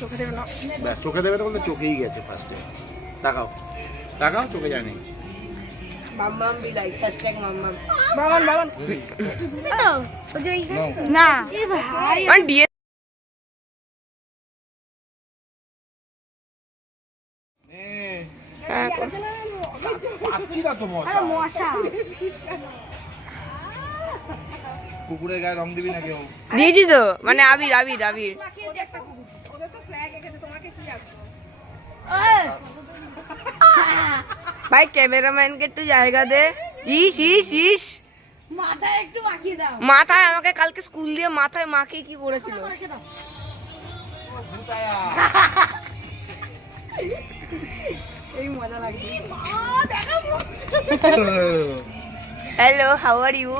চোখে দেবে না। ব্যাস চোখে দেবে না বলতে চোখেই গেছে ফার্স্টে। তাকাও তাকাও, চোখে যায়নি। মাম্মাম বি লাইক #মাম্মাম। বাবান বাবান নাও। না এ ভাই আর ডিএ পাচ্ছি না তো আরে মশা কুকুরের গায়ে রং দিবি না কেউ। দিয়েছি তো, মানে আবির আবির আবির। মাখিয়েছে একটা কুকুর, ওদের তো ফ্ল্যাগ এঁকেছে, তোমাকে কি আসবে? ভাই ক্যামেরাম্যানকে একটু জায়গা দে। ইস ইস ইস, মাথায় একটু মাখিয়ে দাও। মাথায় আমাকে কালকে স্কুল দিয়ে মাথায় মাখিয়ে কি করেছিল। এই মজা লাগছে। Hello, how are you?